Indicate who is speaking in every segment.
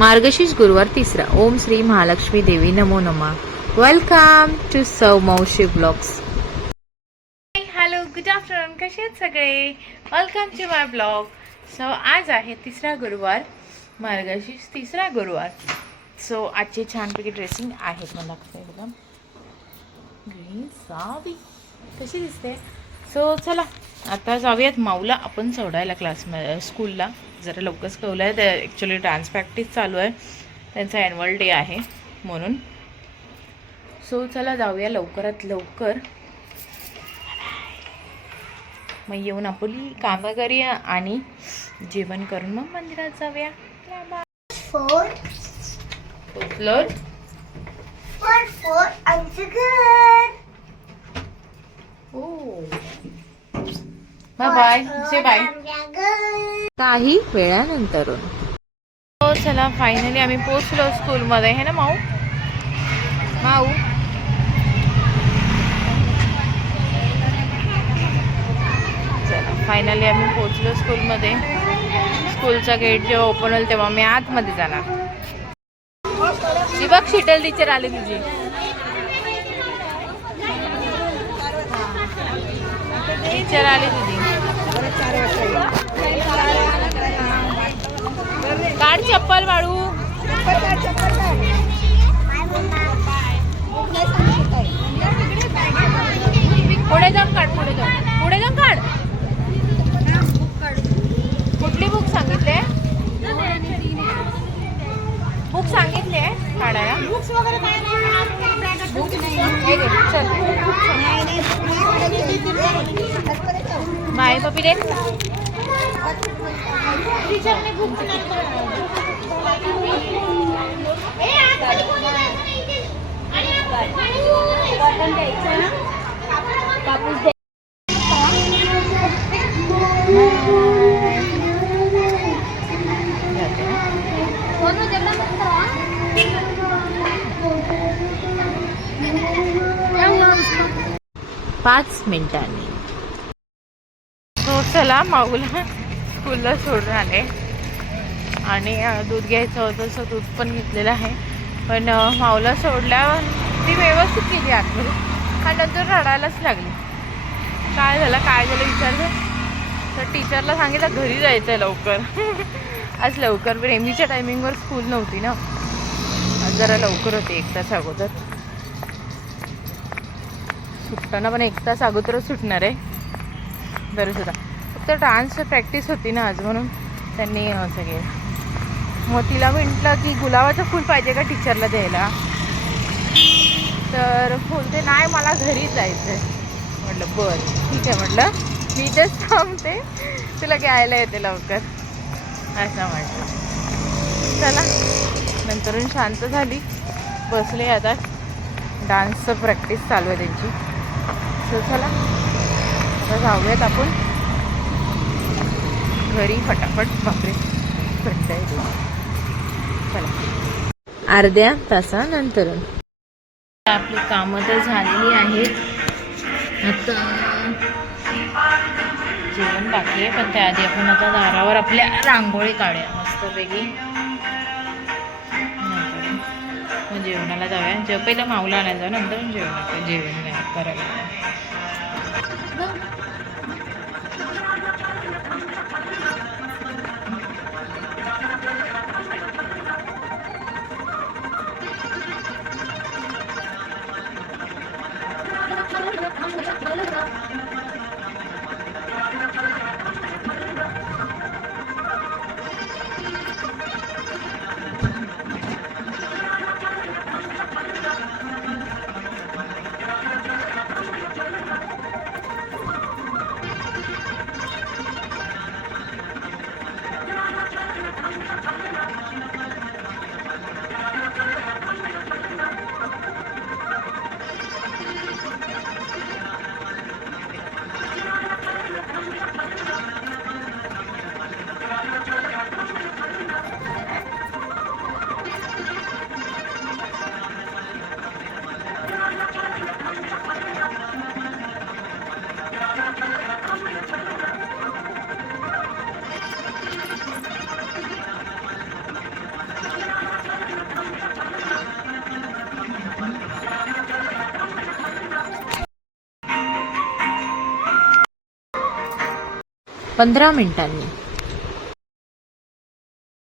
Speaker 1: मार्गशीर्ष गुरुवार तिसरा. ओम श्री महालक्ष्मी देवी. नमो नमा. वेलकम टू सव मौशी ब्लॉग्स हॅलो गुड आफ्टरनून कसे आहेत सगळे? Welcome to my blog so आज आहे तिसरा गुरुवार मार्गशीर्ष तिसरा गुरुवार. सो आजचे छानपैकी ड्रेसिंग आहेत मला एकदम. ग्रीन सावी कशी दिसते? सो चला आता जाऊयात माऊला. आपण सोडायला क्लासमध्ये स्कूलला जरा लवकरच कळलं आहे. तर ॲक्च्युली डान्स प्रॅक्टिस चालू आहे. त्यांचा ॲन्युअल डे आहे म्हणून. सो चला जाऊया लवकरात लवकर. मग येऊन आपली कामं करूया आणि जेवण करून मग मंदिरात जाऊया.
Speaker 2: फोर
Speaker 1: उचलून
Speaker 2: फोर फोर आमचं घर.
Speaker 1: बाय बाय से बाय काही वेळानंतरून. हो चला फायनली आम्ही पोचलो स्कूलमध्ये हे ना माऊ? माऊ? चला फायनली आम्ही पोचलो स्कूलमध्ये स्कूलचा गेट जेव्हा ओपन होईल तेव्हा मी आतमध्ये जाणार. ती बघ शिटेल टीचर आली तुझी. टीचर आली तुझी. काढ चप्पल वाळू पुढे जाऊन काढ पुढे जाऊन. पुढे जाऊन काढ कुठली बुक सांगितले बुक सांगितले काढायला बुक्स वगैरे चल माय पपी रे पाच मिनिटांनी. तो चला माऊला स्कूलला सोडून आले. आणि दूध घ्यायचं होतं असं दूध पण घेतलेलं आहे. पण माऊला सोडल्यावर ती व्यवस्थित केली आतमध्ये. आणि नंतर रडायलाच लागली. काय झालं काय झालं विचारलं? तर टीचरला सांगितलं घरी जायचं आहे लवकर. आज लवकर प्रेमीच्या टायमिंगवर स्कूल नव्हती ना. जरा लवकर होती एक तास अगोदर. सुटताना पण एक तास अगोदरच सुटणार आहे. बरं सुद्धा फक्त डान्स प्रॅक्टिस होती ना आज म्हणून त्यांनी सगळे. मग तिला म्हटलं की गुलाबाचं फूल पाहिजे का टीचरला द्यायला? तर बोलते नाही मला घरी जायचं आहे म्हटलं बरं ठीक आहे म्हटलं. मी इथेच थांबते. तुला घ्यायला येते लवकर. असं म्हटलं. चला नंतरून शांत झाली. बसले आता. डान्सचं प्रॅक्टिस चालू आहे त्यांची. सो चला. आता जाऊयात आपण. घरी फटाफट. बापरे. थंड आहे. चला. अर्ध्या तासानंतर. आपली कामं तर झालेली आहेत. आता जेवण बाकी आहे पण त्याआधी आपण आता दारावर आपल्या रांगोळी काढूया. मस्तपैकी. आपण जेवणाला जाऊया. जेव्हा पहिलं माऊला आणायला जाऊ नंतर जेवण जेवण नाही पंधरा मिनिटांनी.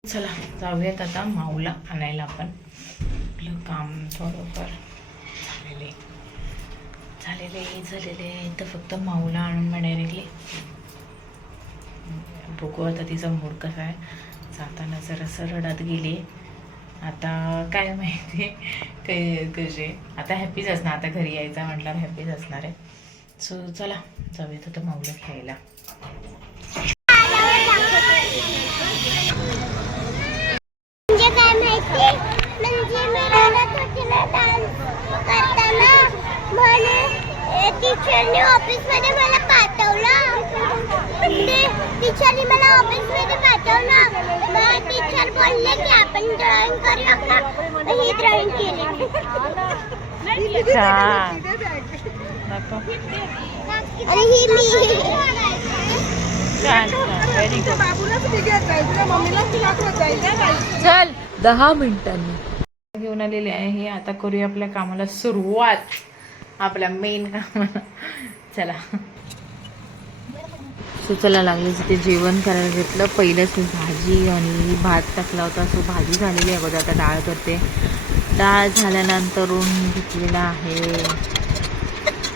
Speaker 1: चला जाऊयात आता माऊला आणायला आपण. आपलं काम थोडंफार झालेले. झालेले झालेले. तर फक्त माऊला आणून डायरेक्टली बघू आता तिचा मूड कसा आहे. जाताना जरासं रडत गेली. आता काय माहिती काय कसे आता हॅपीच असणार. आता घरी यायचा म्हटल्यावर हॅपीच असणार आहे. सो चला जाऊयात आता माऊला खायला
Speaker 2: म्हणजे काय माहिती म्हणजे मी रडत होती ना डान्स करताना म्हणून टीचरने ऑफिसमध्ये मला पाठवलं ते टीचरने मला ऑफिसमध्ये पाठवलं मग बोलले की आपण ड्रॉइंग करूया का? मग ही ड्रॉइंग केली.
Speaker 1: छान. दाखव.
Speaker 2: आणि ही मी.
Speaker 1: छान छान. व्हेरी गुड चल दहा मिनिटांनी. घेऊन आलेली आहे हे. आता करूया आपल्या कामाला सुरुवात. आपल्या मेन कामाला. चला. सो चला लागले तिथे जेवण करायला घेतलं. पहिलंच मी भाजी आणि भात टाकला होता. सो भाजी झालेली आहे. बघा आता डाळ करते. डाळ झाल्यानंतरून घेतलेला आहे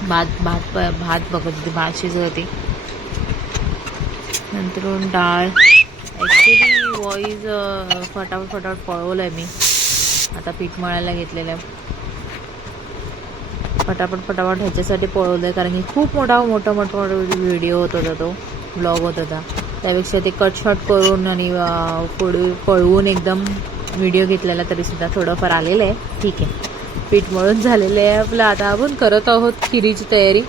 Speaker 1: भात. भात भात बघत होते. भात शिजवते. नंतरून डाळ. ॲक्च्युली वॉईज फटाफट फटाफट पळवलं आहे मी. आता पीठ मळायला घेतलेलं आहे. फटाफट फटाफट ह्याच्यासाठी पळवलं आहे कारण की खूप मोठा मोठा मोठा व्हिडिओ होत होता तो. ब्लॉग होत होता त्यापेक्षा ते कट शॉट करून आणि पुढे पळवून एकदम व्हिडिओ घेतलेला तरीसुद्धा थोडंफार आलेलं आहे. ठीक आहे. पीठ मळून झालेलं आहे आपलं. आता आपण करत आहोत खिरीची तयारी.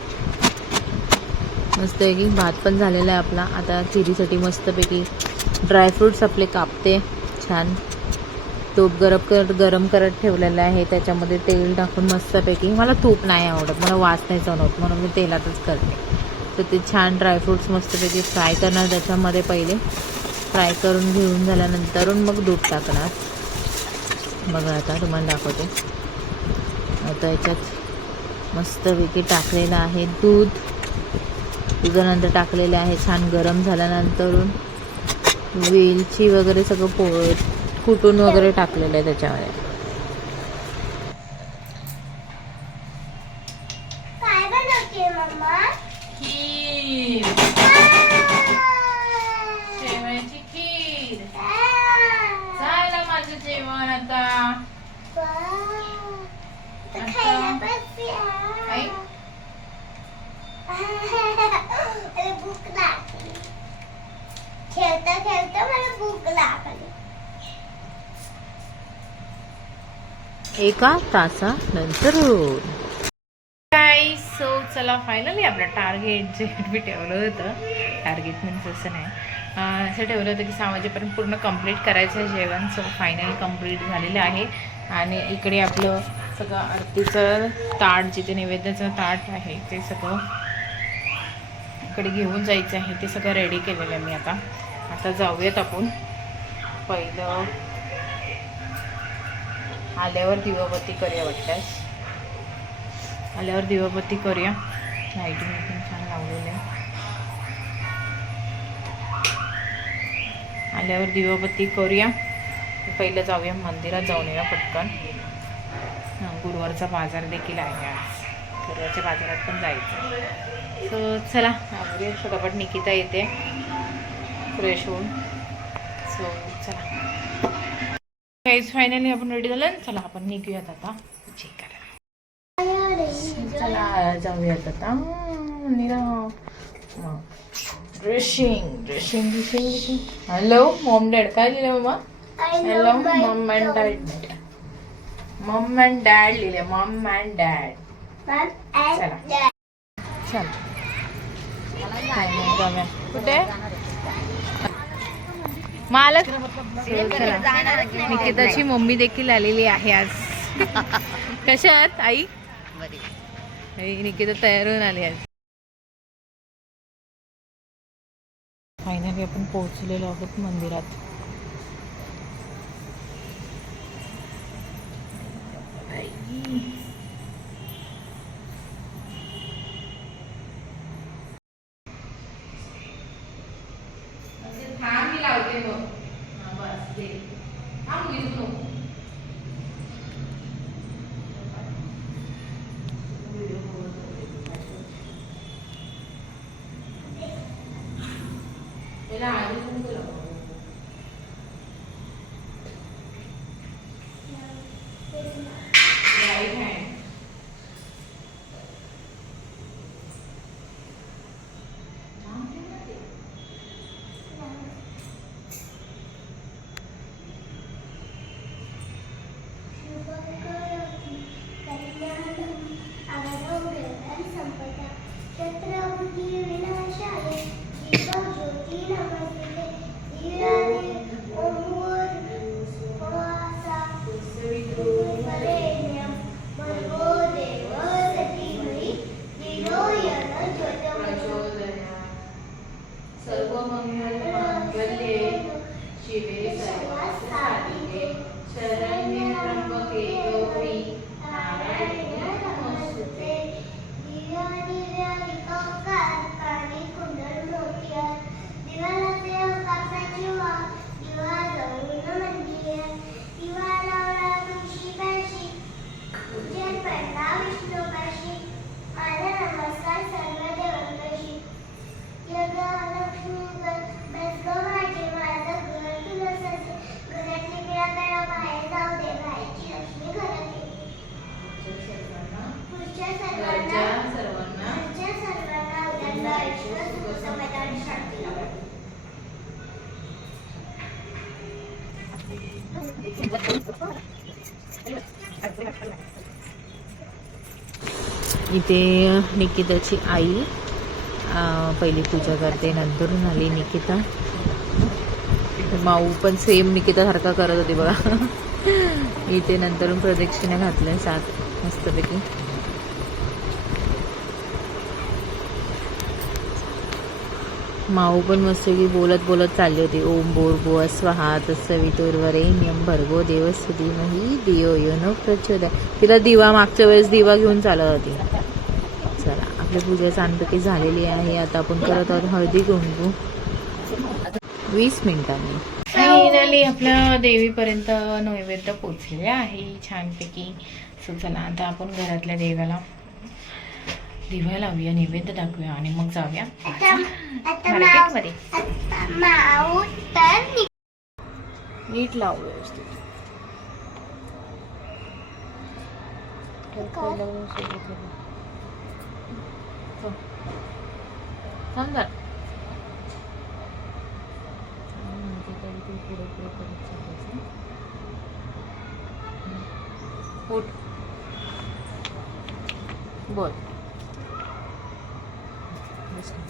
Speaker 1: मस्तपैकी भात पण झालेला आहे आपला. आता खिरीसाठी मस्तपैकी ड्रायफ्रूट्स आपले कापते. छान. तूप गरम कर गरम करत ठेवलेलं आहे. त्याच्यामध्ये तेल टाकून मस्तपैकी मला तूप नाही आवडत. मला वास नाही जाणवत. म्हणून मी तेलातच करते. तर ते छान ड्रायफ्रूट्स मस्तपैकी फ्राय करणार त्याच्यामध्ये पहिले. फ्राय करून घेऊन झाल्यानंतरून मग दूध टाकणार. बघा आता तुम्हाला दाखवते. आता याच्यात मस्तपैकी टाकलेलं आहे दूध. दुधानंतर टाकलेले आहे छान गरम झाल्यानंतरून वेलची वगैरे सगळं पो कुटून वगैरे टाकलेलं आहे त्याच्यामध्ये
Speaker 2: काय बनवते मम्मा
Speaker 1: खीर शेवयाची खीर झालं माझं जेवण आता आई?
Speaker 2: भूक लागली खेळता खेळता मला भूक लागली
Speaker 1: एका तासानंतर काय सो चला फायनली आपलं टार्गेट जे मी ठेवलं होतं टार्गेट मीन्स असं नाही. असं ठेवलं होतं की सहा वाजेपर्यंत पूर्ण कंप्लीट करायचं आहे जेवण सो फायनली कंप्लीट झालेलं आहे. आणि इकडे आपलं सगळं आरतीचं ताट जिथे नैवेद्याचं ताट आहे ते सगळं इकडे घेऊन जायचं आहे. ते सगळं रेडी केलेलं आहे मी आता. आता जाऊयात आपण. पहिलं आल्यावर दिवाबत्ती करूया वाटल्यास आल्यावर दिवाबत्ती करूया. लाईटिंग पण छान लावलेलं आहे. आल्यावर दिवाबत्ती करूया. पहिलं जाऊया मंदिरात जाऊन येऊया पटकन. गुरुवारचा बाजार देखील आहे आज. गुरुवारच्या बाजारात पण जायचं. सो चला आवडूया फटाफट निकिता येते. फ्रेश होऊन. सो चला. काहीच फायनली आपण रेडी झालं ना? चला आपण निघूयात आता. जे करा. चला जाऊयात आता. निघा. Dressing dressing dressing dressing hello mom? Dad काय लिहिलं mamma hello mom and dad mom and dad लिहिले मॉम अँड डॅड चला. चल. कुठे? मालक. निकिताची मम्मी देखील आलेली आहे आज. कशा आहात आई? आई, निकिता तयार होऊन आली आज. फायनली आपण पोहोचलेलो आहोत मंदिरात. इथे निकिताची आई पहिली पूजा करते नंतरून आली निकिता. माऊ पण सेम निकितासारखा करत होती बघा. इथे नंतरून प्रदक्षिणा घातल्या सात मस्तपैकी. माऊ पण मस्तपैकी बोलत बोलत चालली होती. ओम बोर बो स्वहा नियम भरगो देवस्य धीमहि दियो यो न प्रचोदय. तिला दिवा मागच्या वेळेस दिवा घेऊन चालत होती. चला आपली पूजा छानपैकी झालेली आहे. आता आपण करत आहोत हळदी कुंकू. वीस मिनिटांनी. फायनली आपल्या देवीपर्यंत नैवेद्य पोचलेले आहे छानपैकी. सो चला आता आपण घरातल्या देवाला दिवा लावूया नैवेद्य दाखवूया आणि मग जाऊया. मार्केटमध्ये नीट लावू जरा. म्हणजे पुढे पुढे करत चालायचं. उठ. बोल बस ना.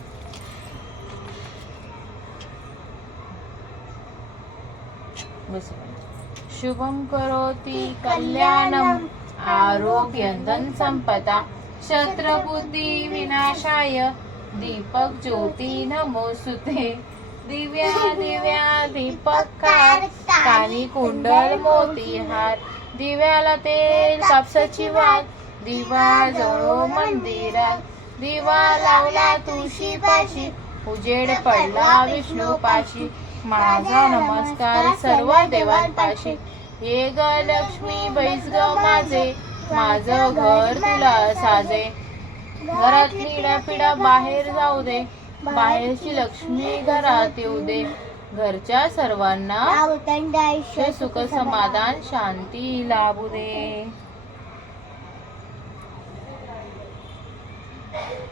Speaker 1: बस शुभम करोति कल्याणम आरोग्यंदन संपदा शत्रबुद्धी विनाशाय। दीपक ज्योती नमोसुते दिव्या दिव्या दीपकार कानी कुंडल मोतीहार दिव्याला तेल कापसाची वात। दिवा जळो मंदिरात। दिवा लावला तुळशी पाशी उजेड पडला विष्णू पाशी माझा नमस्कार सर्व देवांपाशी. हे ग लक्ष्मी बैस ग माझे. माझं घर तुला साजे. घरात निड्या पिढा बाहेर जाऊ दे. बाहेरची लक्ष्मी घरात येऊ दे. घरच्या सर्वांना सुख समाधान शांती लाभू दे.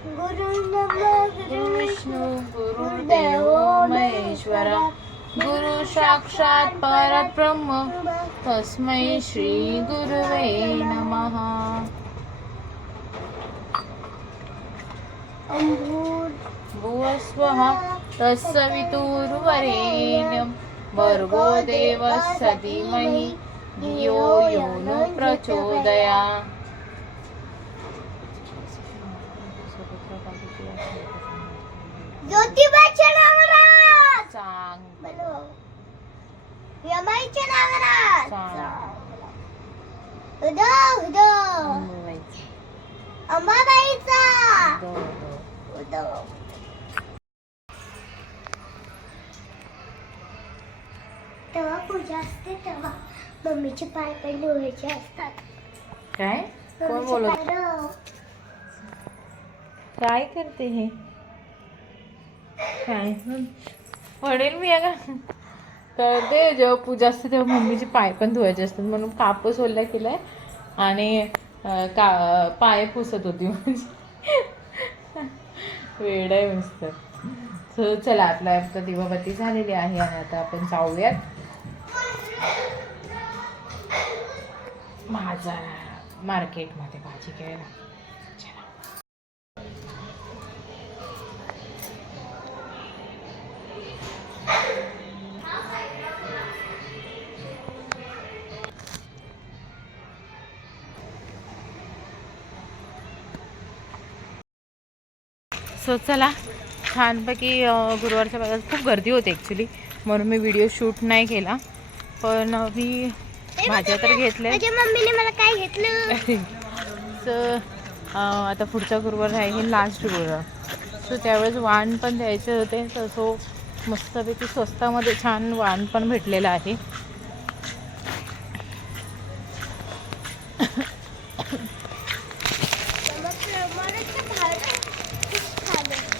Speaker 2: गुरु
Speaker 1: विष्णू गुरुदेव महेश्वरा. गुरु साक्षात परब्रह्म। तस्मै श्री गुरुवे नमः। भुवस्वः तत्सवितुर्वरेण्यं। भर्गो देवः सतिमहि धियो यो न प्रचोदया
Speaker 2: ज्योतिबाच्या बोलो. रमाईच्या नावाला
Speaker 1: चांग.
Speaker 2: उदो उदो.
Speaker 1: अंबाबाईचं.
Speaker 2: उदो तेव्हा पूजा असते तेव्हा मम्मीचे पाय पण धुवायचे असतात.
Speaker 1: काय? कोण बोलत. काय करते हे? काय? पडेल मी अगं कळते जेव्हा पूजा असते तेव्हा मम्मीचे पाय पण धुवायचे असतात म्हणून कापूस ओल्या केलाय आणि का पाय पुसत होती म्हणजे वेड आहे मस्त So, चला आपला आता दिवाबत्ती झालेली आहे आणि आता आपण जाऊयात. माझा मार्केटमध्ये भाजी घ्यायला. सो चला छानपैकी गुरुवारच्या बाजारात खूप गर्दी होती ॲक्च्युली म्हणून मी व्हिडिओ शूट नाही केला. पण मी भाज्या तर घेतल्या.
Speaker 2: मम्मीने मला काय घेतलं?
Speaker 1: सो आता पुढचा गुरुवार आहे हे लास्ट गुरुवार. सो त्यावेळेस वाण पण द्यायचे होते. तर सो मस्तपैकी स्वस्तामध्ये छान वाण पण भेटलेलं आहे
Speaker 2: मला तर भाजी खूप खाल्लं.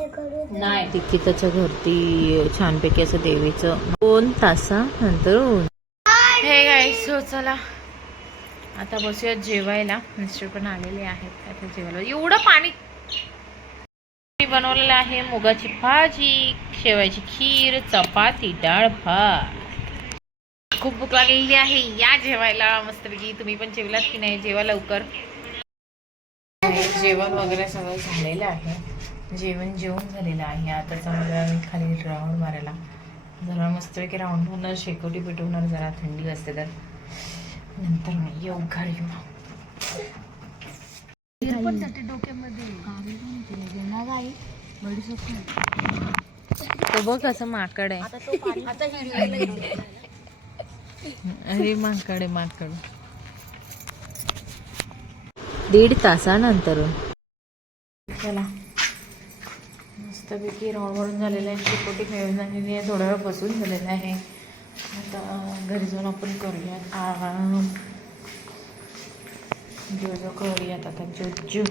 Speaker 1: नाही तिकिटाच्या घरती छानपैकी असं देवीचं दोन तासानंतर हे काय सो हो, चला. आता बसूया जेवायला. मिस्टर पण आलेले आहेत. आता जेवायला. एवढं पाणी मी बनवलेलं आहे मुगाची भाजी शेवायची खीर चपाती डाळ भात. खूप भूक लागलेली आहे. या जेवायला. मस्तपैकी. तुम्ही पण जेवलात की नाही? जेवा लवकर. जेवण वगैरे सगळं झालेलं आहे. जेवण जेवण झालेलं आहे. आता चांगलं मी खाली राऊंड मारायला. जरा मस्तपैकी राऊंड होणार. शेकोटी पेटवणार. जरा थंडी असते तर. नंतर येऊ घरी तो बघ असं माकड आहे. अरे माकड आहे माकड. दीड तासानंतर चला. मस्तपैकी राऊंड झालेलं आहे. चिकोटी मिळून झालेली आहे थोडा वेळ बसून झालेला आहे. आता घरी जाऊन आपण करूयात. आराम जो जो करूयात आता जो जो.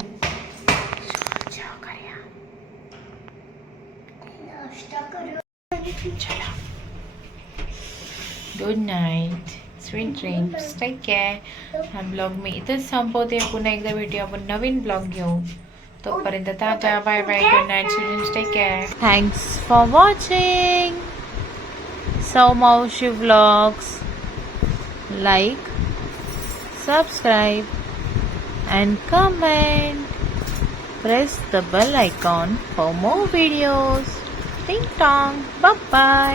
Speaker 1: चला. Good night sweet dreams take care हा ब्लॉग मी इथंच संपवते पुन्हा एकदा भेटूया. आपण नवीन ब्लॉग घेऊ. तोपर्यंत tata bye bye good night students take care thanks for watching Sau Mavshi blogs like subscribe and comment press the bell icon for more videos. Ding dong. Bye bye.